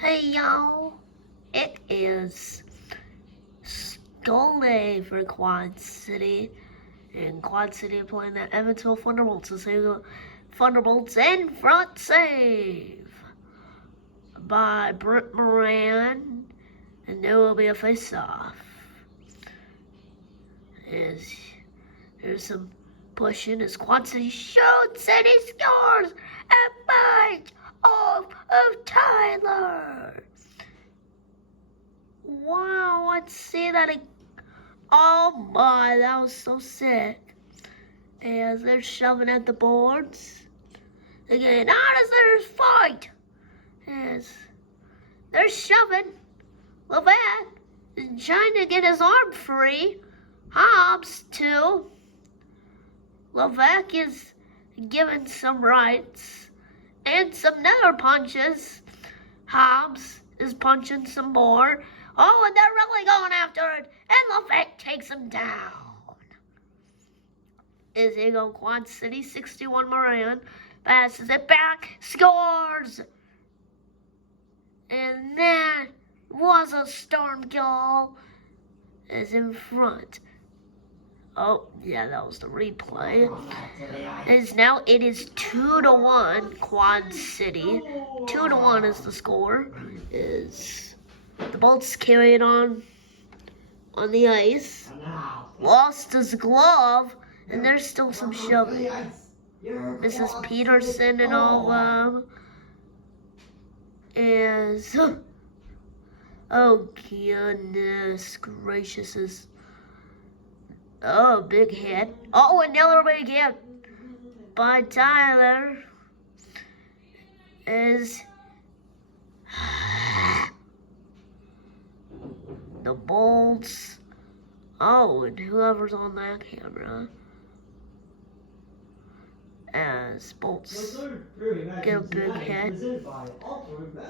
Hey y'all, it is Skull Day for Quad City, and Quad City playing the Evansville Thunderbolts to save the Thunderbolts in front save by Brent Moran, and there will be a face-off. There's some pushing as Quad City shoots and he scores a bite off of Tyler. Wow, let's see that again. Oh my, that was so sick. As they're shoving at the boards. Again, how does their fight? As they're shoving. Levac is trying to get his arm free. Hobbs, too. Levac is giving some rights and some nether punches. Hobbs is punching some more. Oh, and they're really going after it. And Levac takes him down. Is here go Quad City, 61 Moran. Passes it back, scores! And that was a storm goal. Is in front. Oh, yeah, that was the replay. It is 2-1 Quad City. 2-1 is the score. Is the Bolts carrying on the ice. Lost his glove, and there's still some shoving. Mrs. Peterson and all of them is. Oh, goodness gracious. Oh, big hit. Oh, another big hit by Tyler. Is the Bolts. Oh, and whoever's on that camera. As Bolts get a big hit.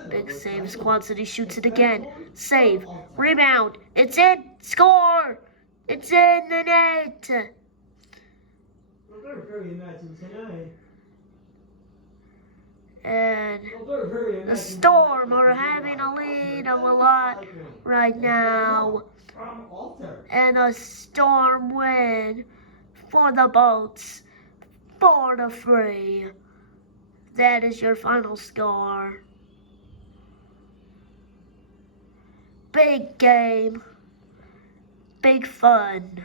Big save. Quad City shoots it again. Save. Rebound. It's in. Score. It's in the net. And the Storm are having a lead of a lot right now. And a Storm win for the Bolts 4-3. That is your final score. Big game. Big fun.